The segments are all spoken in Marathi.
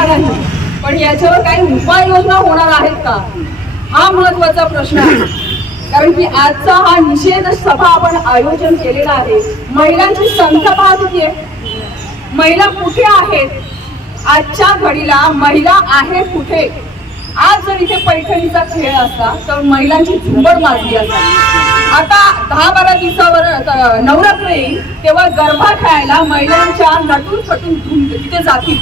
महिला आहे पण याच्यावर काही उपाययोजना होणार आहेत का? हा महत्त्वाचा प्रश्न आहे. कारण की आजचा हा निषेध सभा आपण आयोजन केलेला आहे. महिलांची संख्या पहा महिला कुठे आहेत? आजच्या घडीला महिला आहे कुठे? आज जर इथे पैठणीचा खेळ असता तर महिलांची झुंबड मारली असता. आता दहा बारा दिवसावर नवरात्र येईल तेव्हा गरबा खेळायला महिलांच्या नटून फटून तिथे जातील.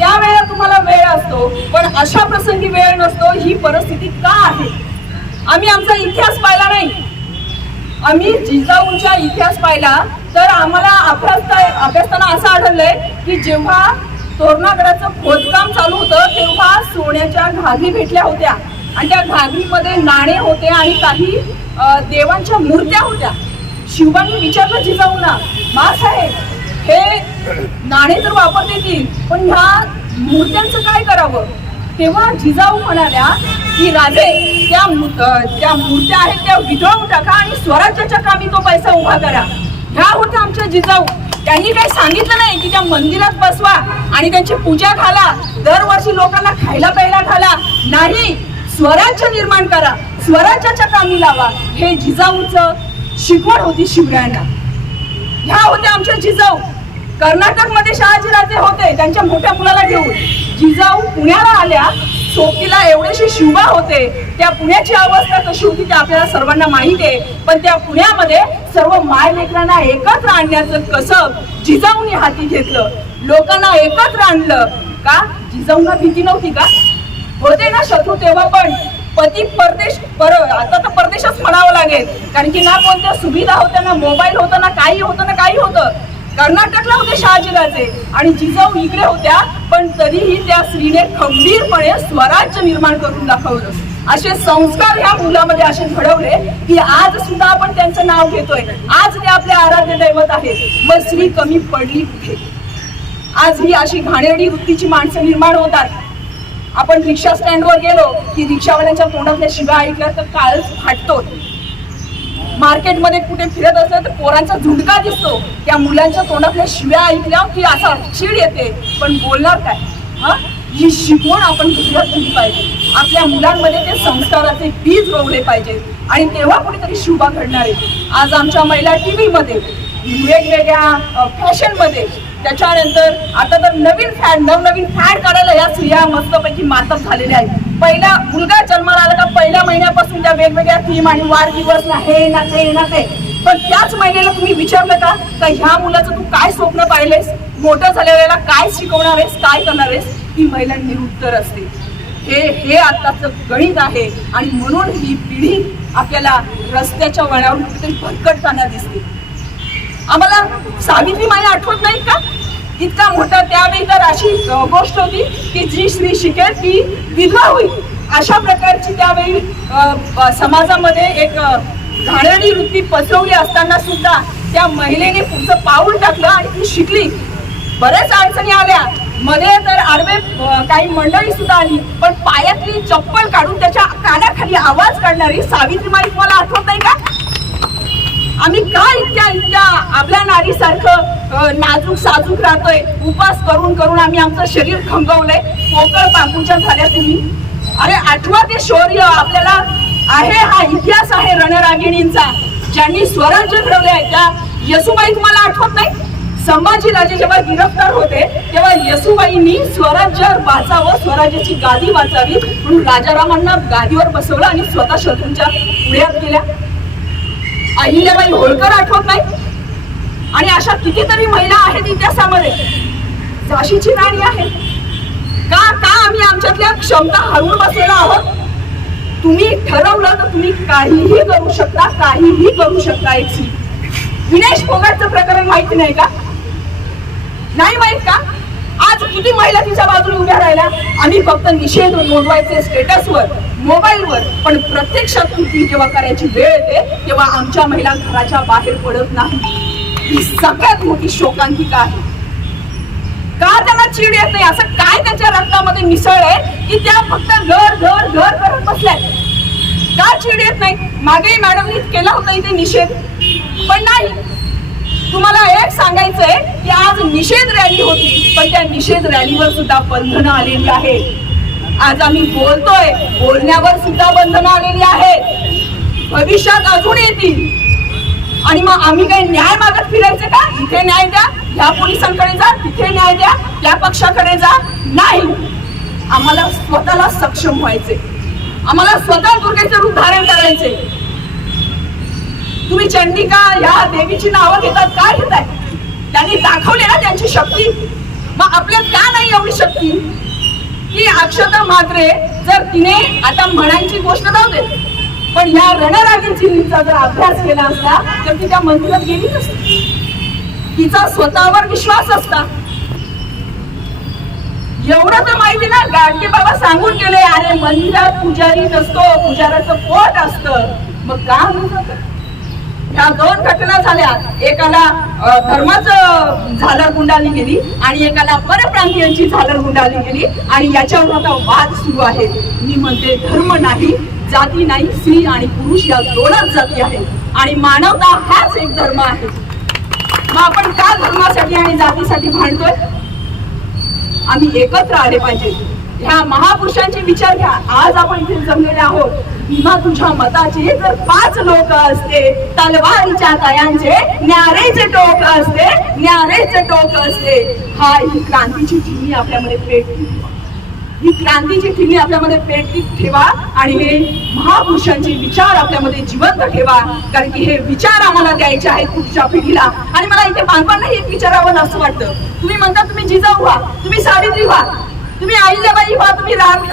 त्यावेळेला तुम्हाला वेळ असतो पण अशा प्रसंगी वेळ नसतो ही परिस्थिती का आहे? आम्ही आमचा इतिहास पाहिला नाही. आम्ही जिजाऊंचा इतिहास पाहिला तर आम्हाला अभ्यासता अभ्यासताना असं आढळलंय की जेव्हा तोरणागडाचं खोदकाम चालू होतं तेव्हा सोन्याच्या घागी भेटल्या होत्या. आणि त्या घागरीमध्ये नाणे होते आणि काही देवांच्या मूर्त्या होत्या. शिवबांनी विचारलं जिजाऊंना मा साहेब हे नाणे तर वापरता येतील पण ह्या मूर्त्यांचं काय करावं? तेव्हा जिजाऊ म्हणाल्या की राजे त्या त्या मूर्त्या आहेत त्या विधळून टाका आणि स्वराज्याच्या कामी तो पैसा उभा करा. ह्या होत्या आमच्या जिजाऊ. त्यांनी काही सांगितलं नाही की त्या मंदिरात बसवा आणि त्यांची पूजा घाला. दरवर्षी लोकांना खायला प्यायला घाला. नाही स्वराज्य निर्माण करा. स्वराज्याच्या कामी लावा. हे जिजाऊचं शिकवण होती शिवरायांना. ह्या होत्या आमच्या जिजाऊ. कर्नाटकमध्ये शहाजीराजे होते त्यांच्या मोठ्या मुलाला घेऊन. जिजाऊ पुण्याला आल्या सोबतीला एवढेशी शिवबा होते. त्या पुण्याची अवस्था कशी होती ते आपल्याला सर्वांना माहिती आहे. पण त्या पुण्यामध्ये सर्व माय लेकरांना एकत्र आणण्याचं कसब जिजाऊने हाती घेतलं. लोकांना एकत्र आणलं का? जिजाऊंना भीती नव्हती का? होते ना शत्रू तेव्हा पण. पती परदेश पर आता तर परदेशच म्हणावं लागेल. कारण की ना कोणत्या सुविधा होत्या ना मोबाईल होता ना काही होतं ना काही होतं. कर्नाटकला होते शहाजीराजे आणि जिजाऊ इकडे होत्या पण तरीही त्या स्त्रीने खंबीरपणे स्वराज्य निर्माण करून दाखवलं. असे संस्कार ह्या मुलामध्ये असे घडवले की आज सुद्धा आपण त्यांचं नाव घेतोय. आज ते आपले आराध्य दैवत आहेत. मग स्त्री कमी पडली कुठे? आज ही अशी घाणेरडी वृत्तीची माणसं निर्माण होतात. आपण रिक्षा स्टँडवर गेलो की रिक्षावाल्यांच्या तोंडातल्या शिव्या ऐकल्या तर काळच फाटतो मार्केटमध्ये कुठे फिरत असलं तर पोरांचा झुंडका दिसतो. त्या मुलांच्या तोंडातल्या शिव्या ऐकल्या की असा चीड येते. पण बोलणार काय? हा? ही शिकवण आपण दुसऱ्यात दिली पाहिजे. आपल्या मुलांमध्ये ते संस्काराचे बीज रोवले पाहिजे. आणि तेव्हा कुठेतरी शुभा घडणार आहे. आज आमच्या महिला टी व्हीमध्ये वेगवेगळ्या फॅशनमध्ये त्याच्यानंतर आता तर नवीन फॅड नवनवीन फॅड काढायला या स्त्रिया मस्तपैकी मातब झालेल्या आहेत. पहिला मुलगा जन्माला आला का पहिल्या महिन्यापासून त्या वेगवेगळ्या थीम आणि वाढदिवस ना हे ना ते ना ते पण त्याच महिन्याला तुम्ही विचारलं का? तर ह्या मुलाचं तू काय स्वप्न पाहिलेस? मोठं झालेल्याला काय शिकवणार आहेस? काय करणार आहेस? ती महिला निरुत्तर असते. हे हे आताच गणित आहे आणि म्हणून ही पिढी आपल्याला रस्त्याच्या वळणावरून कुठेतरी भरकटताना दिसते. आम्हाला सावित्री माई आठवत नाही का? इतका मोठा त्यावेळी तर अशी गोष्ट होती की जी स्त्री शिकेल ती विधवा होईल अशा प्रकारची त्यावेळी समाजामध्ये एक अ, घाणेरडी वृत्ती पसरवली असताना सुद्धा त्या महिलेने पुढचं पाऊल टाकलं आणि ती शिकली. बऱ्याच अडचणी आल्या. मध्ये तर आडवे काही मंडळी सुद्धा आली पण पायातली चप्पल काढून त्याच्या कानाखाली आवाज काढणारी सावित्रीमाई तुम्हाला आठवत नाही का? आम्ही का इतक्या इतक्या आपल्या नारीसारखं नाजूक साजूक राहतोय? उपास करून करून आम्ही आमचं शरीर खंगवलंय पोकळ बांबूच्या झाल्या तुम्ही. अरे आठवा ते शौर्य आपल्याला आहे हा इतिहास आहे रणरागिणींचा. ज्यांनी स्वराज्य घडवले आहे त्या यसुबाई तुम्हाला आठवत नाही? संभाजीराजे जेव्हा गिरफ्तार होते तेव्हा येसुबाईंनी स्वराज्य वाचावं स्वराज्याची गादी वाचावी म्हणून राजारामांना गादीवर बसवलं आणि स्वतः शत्रूंच्या पुढ्यात गेल्या. अहिल्याबाई होळकर आठवत नाही? आणि अशा कितीतरी महिला आहेत इतिहासामध्ये झाशीची राणी आहे का का आम्ही आमच्यातल्या क्षमता हरवून बसलेलो आहोत? तुम्ही ठरवलं तर तुम्ही काहीही करू शकता काहीही करू शकता एक विनेश फोगाटचं प्रकरण माहिती नाही का? नाही माहीत का? आज किती महिला तिच्या बाजूने उभ्या राहिल्या? आम्ही फक्त निषेध नोंदवायचे स्टेटसवर मोबाईलवर. पण प्रत्यक्षात कृती जेव्हा करायची वेळ येते तेव्हा आमच्या महिला घराच्या बाहेर पडत नाही. ही सगळ्यात मोठी शोकांतिका आहे. का त्यांना चिड येत नाही? असं काय त्याच्या रक्तामध्ये मिसळलंय की त्या फक्त घर घर घर करत बसल्यात का चिड येत नाही? मागे मॅडमनी केला होता इथे निषेध. पण नाही. तुम्हाला एक सांगायचंय की आज निषेध रॅली होती पण त्या निषेध रॅलीवर सुद्धा बंधनं आलेली आहेत. आज आम्ही बोलतोय बोलण्यावर सुद्धा बंधनं आलेली आहेत. भविष्यात अजून येतील. आणि मग आम्ही काही न्याय मागत फिरायचं का? इथे न्याय द्या ह्या पोलिसांकडे जा तिथे न्याय द्या त्या पक्षाकडे जा. नाही. आम्हाला स्वतःला सक्षम व्हायचे आम्हाला स्वतः दुर्गेचे रूप धारण करायचे तुम्ही चंडिका या देवीची नावं घेतात? काय घेताय त्यांनी दाखवले ना त्यांची शक्ती. मग आपल्यात का नाही एवढी शक्ती? की अक्षता मात्रे जर तिने आता म्हणायची गोष्ट जाऊ दे. पण या रणरागिणीचा जर अभ्यास केला असता तर ती त्या मंदिरात गेली नसती. तिचा स्वतःवर विश्वास असता. एवढं तर माहिती ना गाडगे बाबा सांगून गेले अरे मंदिरात पुजारी नसतो पुजाराचं पोट असतं. मग का म्हणतात ह्या दोन घटना झाल्या. एकाला अ, झालर गुंडाळली गेली आणि एकाला परप्रांतीयांची झालर गुंडाळली गेली आणि याच्यावर आता वाद सुरू आहे. मी म्हणते धर्म नाही जाती नाही स्त्री आणि पुरुष या दोनच जाती आहे आणि मानवता हाच एक धर्म आहे. मग आपण का धर्मासाठी आणि जातीसाठी भांडतोय? आम्ही एकत्र आले पाहिजे. ह्या महापुरुषांचे विचार घ्या. आज आपण इथे जमलेले आहोत. भीमा तुझ्या मताचे जर पाच लोक असते तलवारीच्या तयांचे न्यारेचे टोक असते न्यारेचे टोक असते. हा ही क्रांतीची ठिमी आपल्यामध्ये पेटली ही क्रांतीची ठिमी आपल्यामध्ये पेटती ठेवा आणि हे महापुरुषांचे विचार आपल्यामध्ये जिवंत ठेवा. कारण की हे विचार आम्हाला द्यायचे आहेत पुढच्या पिढीला. आणि मला इथे बांधवांना एक विचारावं असं वाटतं. तुम्ही म्हणता तुम्ही जिजाऊ व्हा तुम्ही सावित्री व्हा तुम्ही आईल्याबाई व्हा तुम्ही राम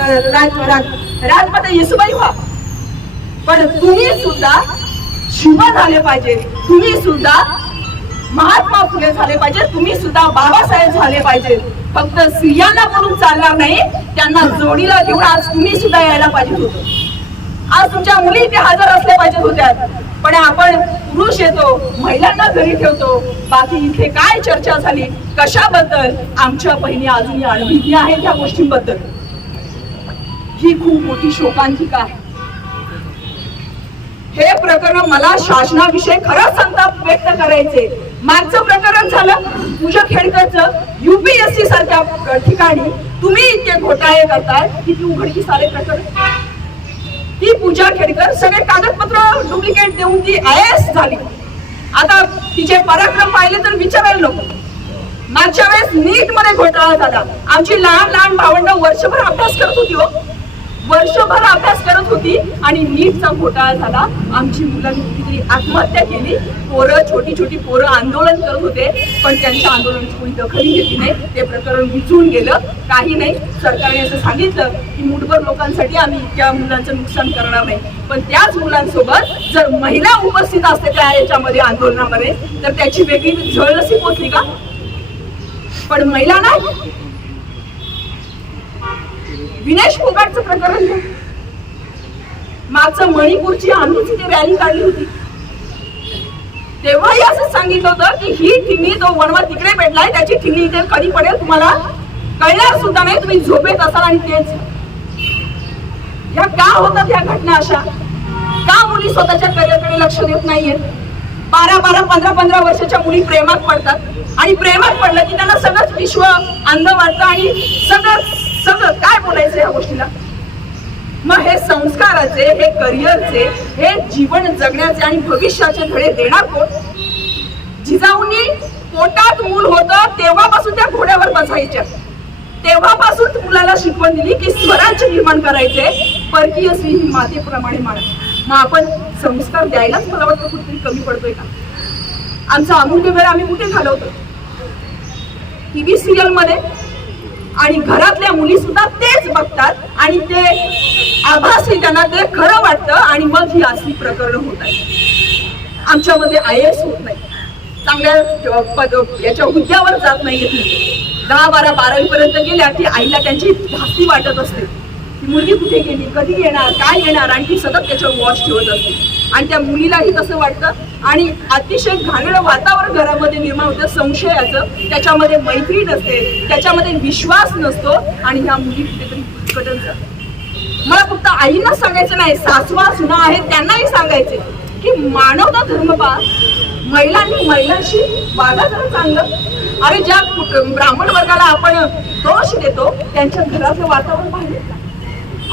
राजमाता येसुबाई व्हा. पण तुम्ही सुद्धा शिव झाले पाहिजे. तुम्ही सुद्धा महात्मा फुले झाले पाहिजे. तुम्ही सुद्धा बाबासाहेब झाले पाहिजे. फक्त स्त्रियांना म्हणून चालणार नाही त्यांना जोडीला घेऊन आज तुम्ही सुद्धा यायला पाहिजे होतं. आज तुमच्या मुली इथे हजर असल्या पाहिजे होत्या. पण आपण पुरुष येतो महिलांना घरी ठेवतो. बाकी इथे काय चर्चा झाली? कशाबद्दल? आमच्या बहिणी अजूनही अनभिज्ञ आहेत या गोष्टींबद्दल. ही खूप मोठी शोकांतिका आहे. हे प्रकरण मला शासनाविषयी खरंच संताप व्यक्त करायचे. मागचं प्रकरण झालं पूजा खेडकरचं युपीएससी सारख्या ठिकाणी. तुम्ही इतके घोटाळे करताय की ती उघडकीस आले प्रकरण. ती पूजा खेडकर सगळे कागदपत्र डुप्लिकेट देऊन ती आय एस झाली. आता तिचे पराक्रम पाहिले तर विचारायला नको. मागच्या वेळेस नीटमध्ये घोटाळा झाला. आमची लहान लहान भावंड वर्षभर अभ्यास करत होती हो. वर्षभर अभ्यास करत होती आणि नीटचा घोटाळा झाला. आमची मुलांनी कितीतरी आत्महत्या केली. पोरं छोटी छोटी पोरं आंदोलन करत होते पण त्यांच्या आंदोलनाची कोणी दखल घेतली नाही. ते प्रकरण विचून गेलं. काही नाही. सरकारने असं सांगितलं की मुठभर लोकांसाठी आम्ही त्या मुलांचं नुकसान करणार नाही. पण त्याच मुलांसोबत जर महिला उपस्थित असते त्या याच्यामध्ये आंदोलनामध्ये तर त्याची वेगळी झळ नसी पोचली का? पण महिला नाही. विनेश फोगाटचं प्रकरण घ्या. मागचं मणिपूरची आम्हीच इथे रॅली काढली होती. तेव्हाही असं सांगितलं होतं की ही ठिंगी जो वणवा तिकडे भेटलाय त्याची ठिंगी इथे कधी पडेल तुम्हाला कळणार सुद्धा नाही तुम्ही झोपेत असाल आणि तेच. ह्या का होतात ह्या घटना अशा? का मुली स्वतःच्या करिअरकडे लक्ष देत नाहीयेत बारा बारा पंधरा पंधरा वर्षाच्या मुली प्रेमात पडतात. आणि प्रेमात पडलं की त्यांना सगळंच विश्व अंध वाटतं आणि सगळं सगळं काय बोलायचं या गोष्टीला? मग हे संस्काराचे हे करिअरचे हे जीवन जगण्याचे आणि भविष्याचे धडे देणार कोण? जिजाऊंनी पोटात मूल होत तेव्हापासून त्या घोड्यावर बसायच्या. तेव्हापासून मुलाला शिकवण दिली की स्वराज्य निर्माण करायचे. परकीय स्त्री ही मातेप्रमाणे मारा मग आपण संस्कार द्यायलाच मला वाटतं कुठेतरी कमी पडतोय का? आमचा अमूल्य वेळ आम्ही कुठे घालवतो? टीव्ही सिरियलमध्ये आणि घरातल्या मुली सुद्धा तेच बघतात आणि ते आभासी त्यांना ते खरं वाटतं आणि मग ही असली प्रकरण होत आहे आमच्यामध्ये आय एस होत नाही. चांगल्या पद याच्या हुद्द्यावर जात नाही दहा बारा बारावी पर्यंत गेल्या की आईला त्यांची धास्ती वाटत असते. ती मुलगी कुठे गेली कधी येणार काय येणार आणि ती सतत त्याच्यावर वॉच ठेवत असते. आणि त्या मुलीलाही तसं वाटतं. आणि अतिशय घाणेरं वातावरण घरामध्ये निर्माण होतं संशयाचं. त्याच्यामध्ये मैत्री नसते त्याच्यामध्ये विश्वास नसतो आणि ह्या मुली कुठेतरी जातात. मला फक्त आईंना सांगायचं नाही सासवा सुना आहेत त्यांनाही सांगायचे की मानवता धर्म पा. महिलांनी महिलांशी वागा जरा चांगलं. अरे ज्या ब्राह्मण वर्गाला आपण दोष देतो त्यांच्या घरातलं वातावरण पाहिजे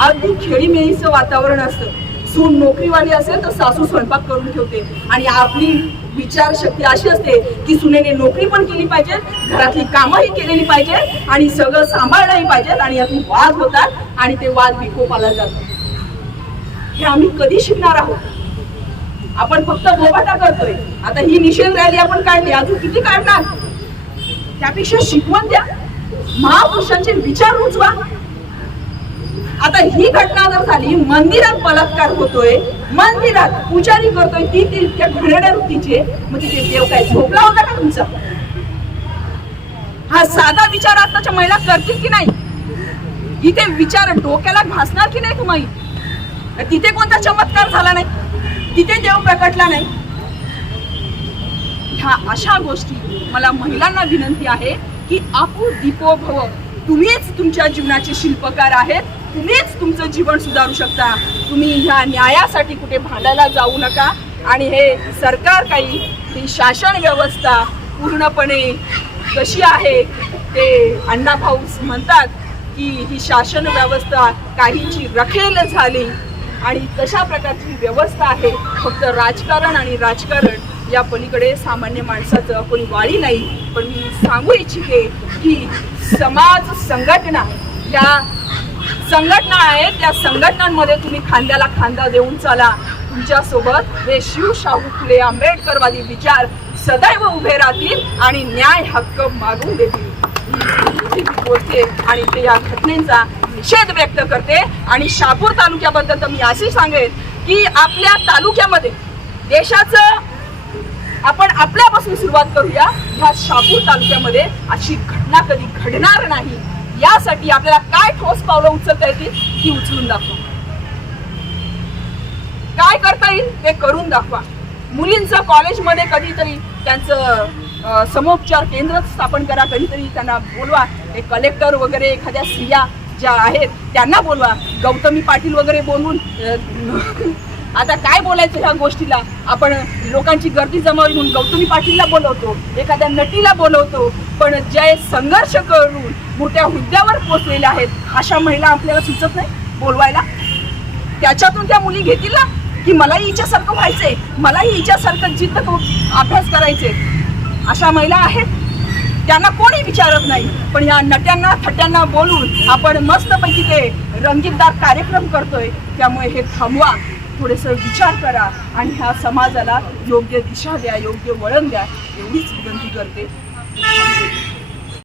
अगदी खेळीमेळीचं वातावरण असतं. सून नोकरीवाली असेल तर सासू स्वयंपाक करून ठेवते. आणि आपली विचारशक्ती अशी असते की सुनेने नोकरी पण केली पाहिजे घरातली कामंही केलेली पाहिजे आणि सगळं सांभाळलंही पाहिजे आणि यातून वाद होतात आणि ते वाद विकोपाला जातात. हे आम्ही कधी शिकणार आहोत? आपण फक्त बोबाटा करतोय. आता ही निषेध रॅली आपण काढली अजून किती काढणार? त्यापेक्षा शिकवण द्या. महापुरुषांचे विचार उचवा आता ही घटना जर झाली मंदिरात बलात्कार होतोय मंदिरात पुजारी करतोय ती ती त्या घडण्याच्या वृत्तीचे म्हणजे मग तिथे देव काय झोपला होता का तुमचा? हा साधा विचार आताच्या महिला करतील की नाही? इथे विचार डोक्याला घासणार की नाही तुम्ही? तिथे कोणता चमत्कार झाला नाही? तिथे देव प्रकटला नाही? ह्या अशा गोष्टी मला महिलांना विनंती आहे की आपू दीपो भव तुम्हीच तुमच्या जीवनाचे शिल्पकार आहेत. तुम्हीच तुमचं जीवन सुधारू शकता. तुम्ही ह्या न्यायासाठी कुठे भांडायला जाऊ नका. आणि हे सरकार काही ही शासन व्यवस्था पूर्णपणे कशी आहे ते अण्णा भाऊ म्हणतात की ही शासन व्यवस्था काहींची रखेल झाली. आणि तशा प्रकारची व्यवस्था आहे. फक्त राजकारण आणि राजकारण या पलीकडे सामान्य माणसाचं कोणी वाळी नाही पण मी सांगू इच्छिते की समाज संघटना या संघटना आहेत त्या संघटनांमध्ये तुम्ही खांद्याला खांदा देऊन चाला. तुमच्यासोबत हे शिव शाहू फुले आंबेडकरवादी विचार सदैव उभे राहतील आणि न्याय हक्क मागून देतील. बोलते आणि ते या घटनेचा निषेध व्यक्त करते आणि शापूर तालुक्याबद्दल तर मी असे सांगेन की आपल्या तालुक्यामध्ये देशाचं आपण आपल्यापासून सुरुवात करूया. ह्या शापूर तालुक्यामध्ये अशी घटना कधी घडणार नाही यासाठी आपल्याला काय ठोस पावलं उचलता येतील ती उचलून दाखवा. काय करता येईल ते करून दाखवा. मुलींचं कॉलेजमध्ये कधीतरी त्यांचं समोपचार केंद्र स्थापन करा कधीतरी त्यांना बोलवा. हे कलेक्टर वगैरे एखाद्या स्त्रिया ज्या आहेत त्यांना बोलवा. गौतमी पाटील वगैरे बोलवून आता काय बोलायचं ह्या गोष्टीला? आपण लोकांची गर्दी जमावी म्हणून गौतमी पाटीलला बोलवतो एखाद्या नटीला बोलवतो पण जे संघर्ष करून मोठ्या हुद्द्यावर पोचलेल्या आहेत अशा महिला आपल्याला सुचत नाही बोलवायला? त्याच्यातून त्या मुली घेतील ना? की मलाही हिच्यासारखं व्हायचंय मलाही हिच्यासारखं जिद्द अभ्यास करायचे अशा महिला आहेत. त्यांना कोणी विचारत नाही. पण या नट्यांना थट्यांना बोलून आपण मस्तपैकी ते रंगीतदार कार्यक्रम करतोय. त्यामुळे हे थांबवा. थोडेसं विचार करा आणि ह्या समाजाला योग्य दिशा द्या योग्य वळण द्या एवढीच विनंती करते.